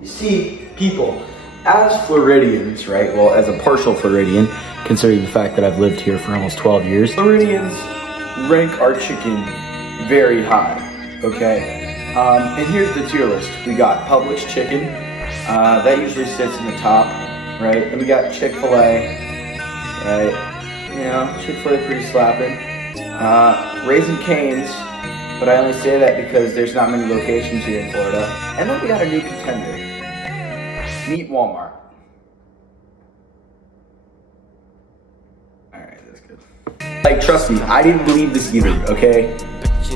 You see, people, as Floridians, right? Well, as a partial Floridian, considering the fact that I've lived here for almost 12 years, Floridians rank our chicken very high, okay? And here's the tier list. We got Publix chicken, that usually sits in the top, right? Then we got Chick-fil-A, right? You know, Chick-fil-A pretty slapping. Raising Cane's, but I only say that because there's not many locations here in Florida. And then we got a new contender. Meet Walmart. Alright, that's good. Like, trust me, I didn't believe this either, okay?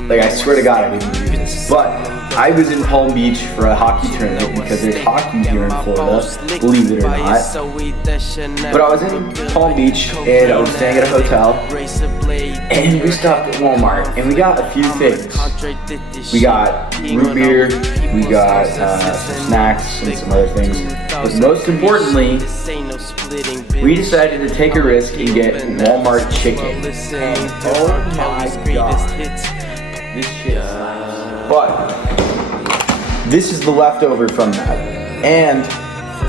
Like, I swear to God, I didn't believe this. But I was in Palm Beach for a hockey tournament because there's hockey here in Florida, believe it or not. But I was in Palm Beach and I was staying at a hotel and we stopped at Walmart and we got a few things. We got root beer, we got some snacks and some other things. But most importantly, we decided to take a risk and get Walmart chicken. And oh my God. This shit slaps. But this is the leftover from that. And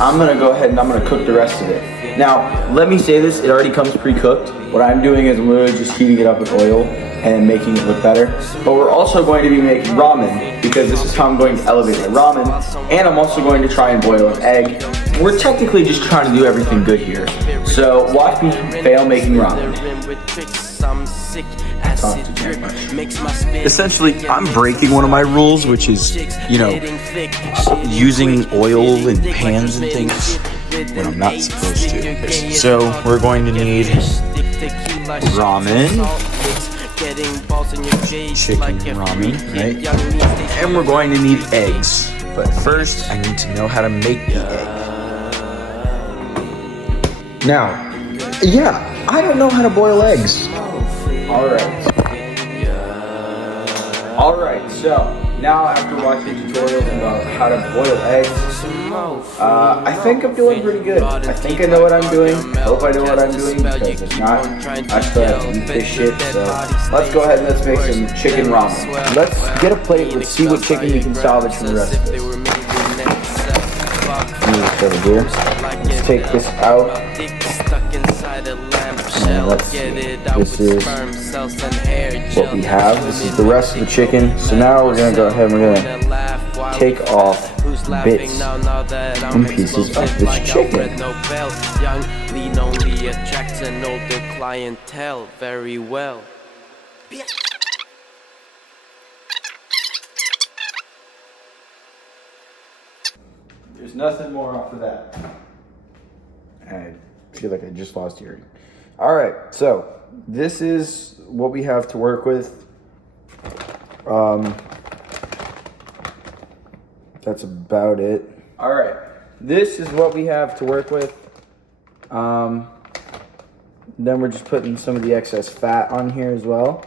I'm gonna go ahead and I'm gonna cook the rest of it. Now, let me say this, it already comes pre-cooked. What I'm doing is I'm literally just heating it up with oil and making it look better. But we're also going to be making ramen because this is how I'm going to elevate my ramen. And I'm also going to try and boil an egg. We're technically just trying to do everything good here. So watch me fail making ramen. Essentially, I'm breaking one of my rules, which is, you know, using oil in pans and things when I'm not supposed to. So we're going to need ramen, chicken ramen, right? And we're going to need eggs. But first, I need to know how to make the egg. Now, yeah, I don't know how to boil eggs. Alright, so now after watching tutorials about how to boil eggs, I think I'm doing pretty good. I think I know what I'm doing. I hope I know what I'm doing because if not, I still have to eat this shit. So let's go ahead and let's make some chicken ramen. Let's get a plate, let's see what chicken we can salvage from the rest of this. Move this over here. Let's take this out. And let's see. This is what we have. This is the rest of the chicken. So now we're gonna go ahead and we're gonna take off bits and pieces of this chicken. Very well. There's nothing more off of that. I feel like I just lost hearing. Alright, so this is what we have to work with. That's about it. Alright, this is what we have to work with. Then we're just putting some of the excess fat on here as well.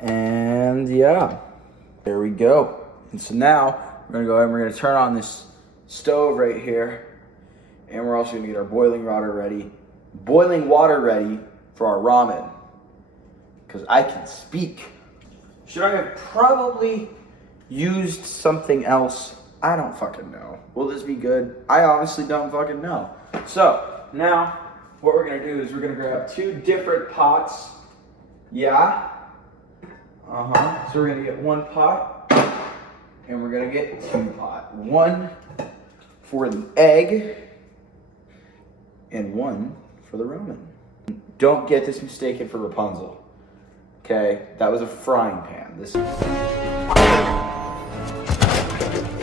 And yeah, there we go. And so now we're gonna go ahead and we're gonna turn on this stove right here. And we're also gonna get our boiling water ready for our ramen. Because I can speak. Should I have probably used something else? I don't fucking know. Will this be good? I honestly don't fucking know. So now what we're gonna do is we're gonna grab two different pots. Yeah. So we're gonna get one pot and we're gonna get two pots. One for the egg and one for the ramen. Don't get this mistaken for Rapunzel. Okay, that was a frying pan. This is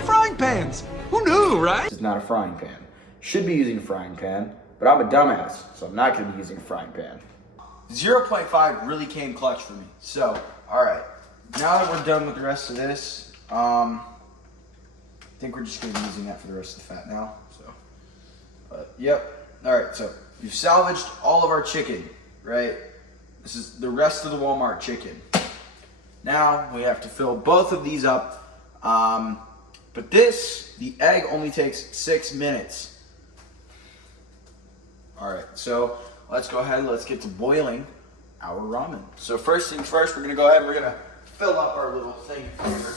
Frying pans! Who knew, right? This is not a frying pan. Should be using a frying pan, but I'm a dumbass, so I'm not gonna be using a frying pan. 0.5 really came clutch for me. So, alright. Now that we're done with the rest of this, I think we're just gonna be using that for the rest of the fat now. So, but yep. Alright, so we've salvaged all of our chicken, right? This is the rest of the Walmart chicken. Now we have to fill both of these up. But the egg only takes 6 minutes. Alright, so let's go ahead and let's get to boiling our ramen. So first things first, we're gonna go ahead and we're gonna fill up our little thing here.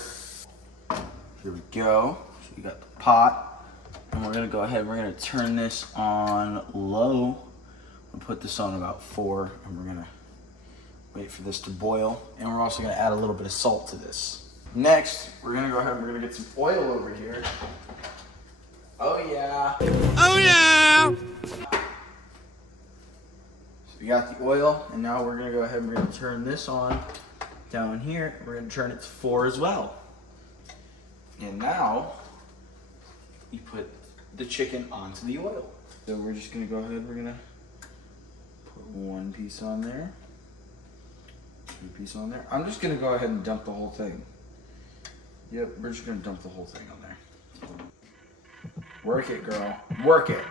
Here we go. So we got the pot. And we're gonna go ahead, we're gonna turn this on low. We'll put this on about 4, and we're gonna wait for this to boil. And we're also gonna add a little bit of salt to this. Next, we're gonna go ahead and we're gonna get some oil over here. Oh yeah. Oh yeah! So we got the oil, and now we're gonna go ahead and we're gonna turn this on down here. We're gonna turn it to 4 as well. And now, you put the chicken onto the oil. So we're just gonna go ahead, we're gonna put 1 piece on there, 2 pieces on there. I'm just gonna go ahead and dump the whole thing. Yep, we're just gonna dump the whole thing on there. Work it, girl. Work it.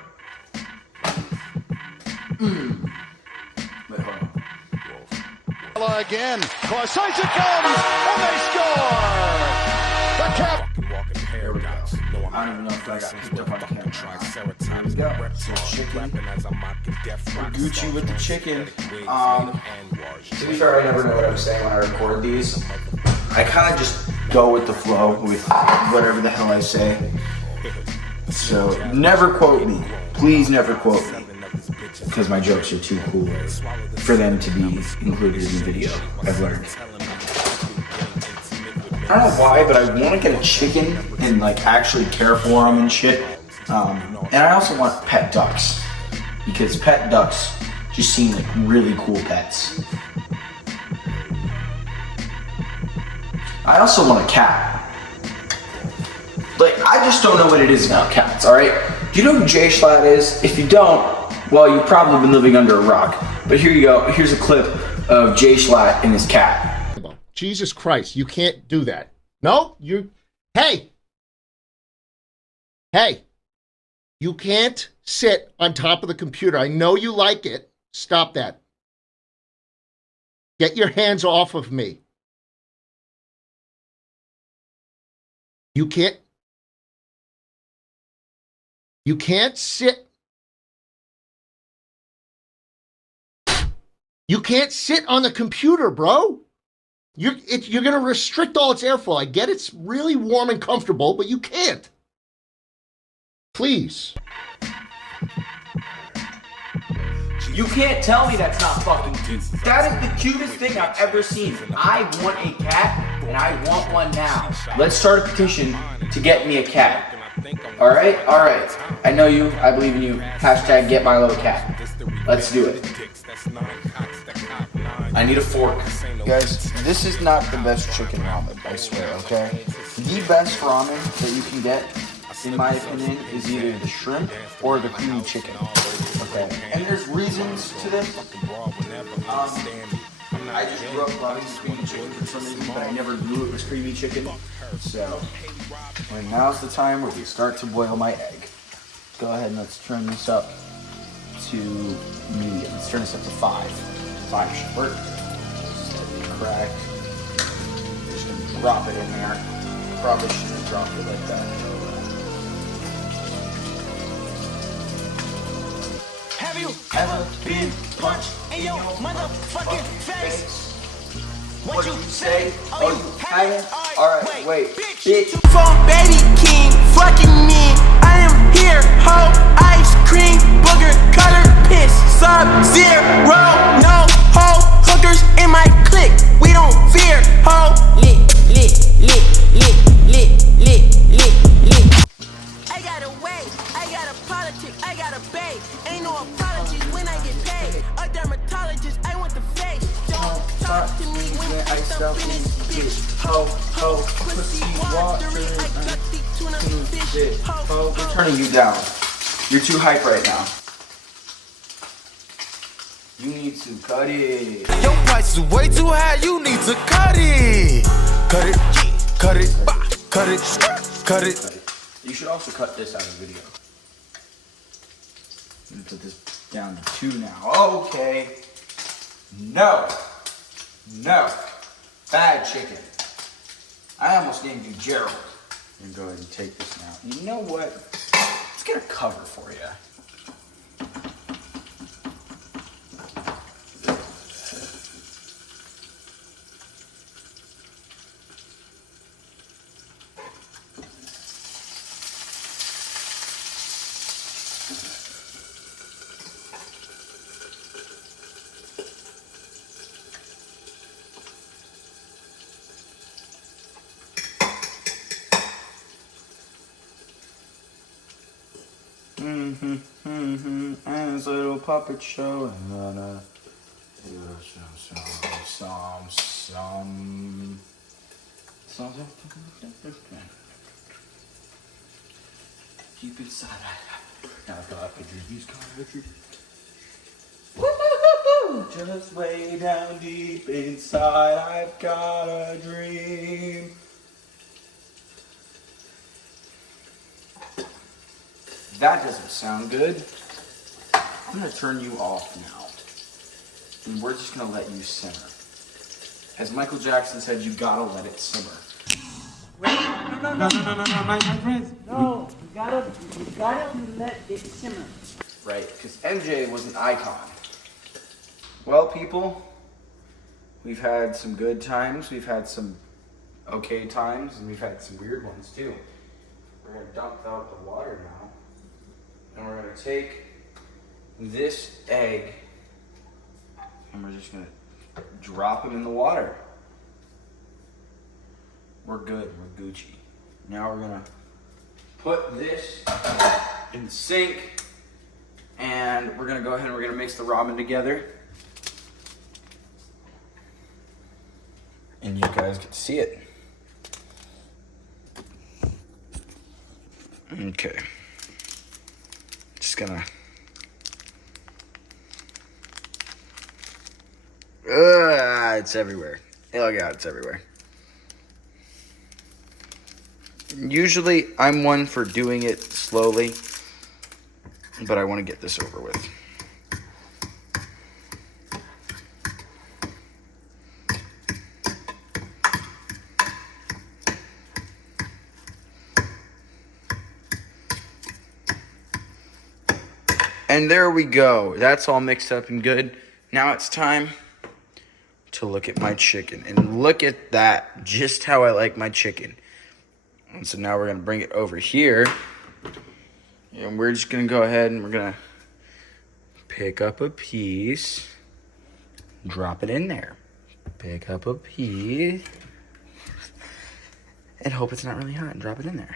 Wait, hold on. Again, Corsage it comes, and they score! The cap. There we go. I don't even know if I got picked up on camera. Here we go. So chicken. Gucci with the chicken. To be fair, I never know what I'm saying when I record these. I kind of just go with the flow with whatever the hell I say. So never quote me. Please never quote me. Because my jokes are too cool for them to be included in the video, I've learned. I don't know why, but I want to get a chicken and like actually care for them and shit. And I also want pet ducks, because pet ducks just seem like really cool pets. I also want a cat. Like, I just don't know what it is about cats, alright? Do you know who Jay Schlatt is? If you don't, well, you've probably been living under a rock. But here you go. Here's a clip of Jay Schlatt and his cat. Jesus Christ, you can't do that. No, hey, you can't sit on top of the computer. I know you like it. Stop that. Get your hands off of me. You can't sit. You can't sit on the computer, bro. You're going to restrict all its airflow. I get it's really warm and comfortable, but you can't. Please. You can't tell me that's not fucking cute. That is the cutest thing I've ever seen. I want a cat, and I want one now. Let's start a petition to get me a cat. Alright? Alright. I know you. I believe in you. Hashtag get my little cat. Let's do it. I need a fork. Guys, this is not the best chicken ramen, I swear, okay? The best ramen that you can get, in my opinion, is either the shrimp or the creamy chicken. Okay? And there's reasons to this. I just grew up loving creamy chicken for some reason, but I never knew it was creamy chicken. So, and now's the time where we start to boil my egg. Go ahead and let's turn this up to medium. Let's turn this up to 5. 5 should work. Slightly cracked. Just gonna drop it in there. Probably shouldn't have dropped it like that. Have you ever been punched in your motherfucking face? What you say? Oh, you haven't? Alright, wait. Bitch. Phone baby king, fucking me. I am here, ho. Ice cream, booger, color, piss, Sub-Zero, no ho. Hookers in my clique, we don't fear, ho. Lit. I got a way, I got a politic, I got a babe. Ain't no apologies when I get paid. A dermatologist, I want the face. Don't talk to me when I stop in this bitch. Ho, pussy watery, I got the tuna fish. Ho, We're turning you down. You're too hype right now. You need to cut it. your price is way too high, you need to cut it. Cut it, cut it, cut it, cut it. You should also cut this out of the video. I'm gonna put this down to 2 now. Okay. No. Bad chicken. I almost named you Gerald. I'm gonna go ahead and take this now. You know what? Let's get a cover for you. And it's a little puppet show and keep it side. Now I got the dreams come true. Just way down deep inside, I've got a dream. That doesn't sound good. I'm gonna turn you off now. And we're just gonna let you simmer. As Michael Jackson said, you gotta let it simmer. No, my friends. No, you gotta let it simmer. Right, because MJ was an icon. Well, people, we've had some good times, we've had some okay times, and we've had some weird ones too. We're gonna dump out the water now, and we're gonna take this egg, and we're just gonna drop him in the water. We're good, we're Gucci. Now we're gonna put this in the sink, and we're gonna go ahead and we're gonna mix the ramen together. And you guys get to see it. Okay. Just gonna. It's everywhere. Oh god, it's everywhere. Usually I'm one for doing it slowly, but I want to get this over with. And there we go. That's all mixed up and good. Now it's time to look at my chicken. And look at that. Just how I like my chicken. And so now we're going to bring it over here. And we're just going to go ahead and we're going to pick up a piece. Drop it in there. Pick up a piece. And hope it's not really hot. And drop it in there.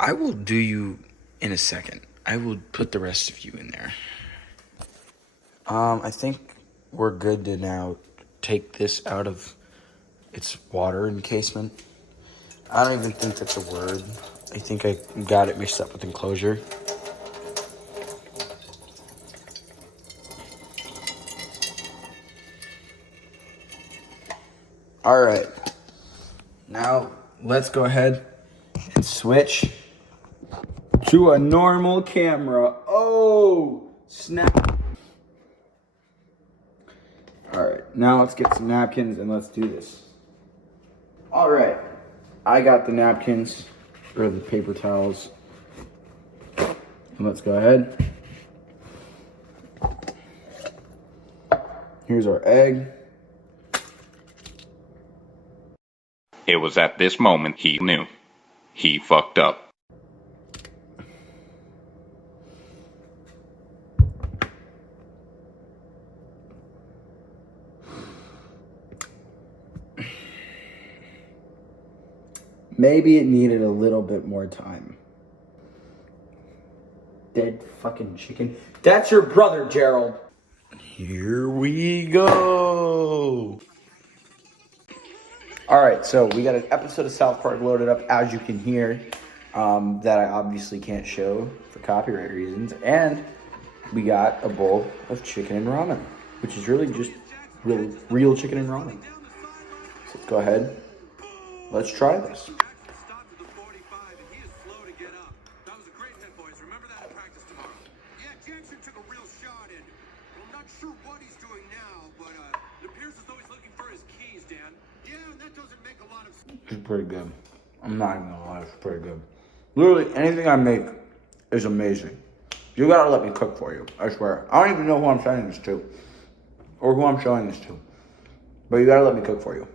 I will do you in a second. I will put the rest of you in there. I think we're good to now take this out of its water encasement. I don't even think that's a word. I think I got it mixed up with enclosure. All right. Now let's go ahead and switch to a normal camera. Oh, snap. All right, now let's get some napkins and let's do this. All right, I got the napkins, or the paper towels. And let's go ahead. Here's our egg. It was at this moment he knew. He fucked up. Maybe it needed a little bit more time. Dead fucking chicken. That's your brother, Gerald. Here we go. All right, so we got an episode of South Park loaded up, as you can hear, that I obviously can't show for copyright reasons. And we got a bowl of chicken and ramen, which is really just real chicken and ramen. So let's go ahead. Let's try this. Sure what he's doing now, but it appears as though he's looking for his keys, Dan. Yeah, that doesn't make a lot of sense. It's pretty good. I'm not even gonna lie, it's pretty good. Literally, anything I make is amazing. You gotta let me cook for you, I swear. I don't even know who I'm sending this to, or who I'm showing this to. But you gotta let me cook for you.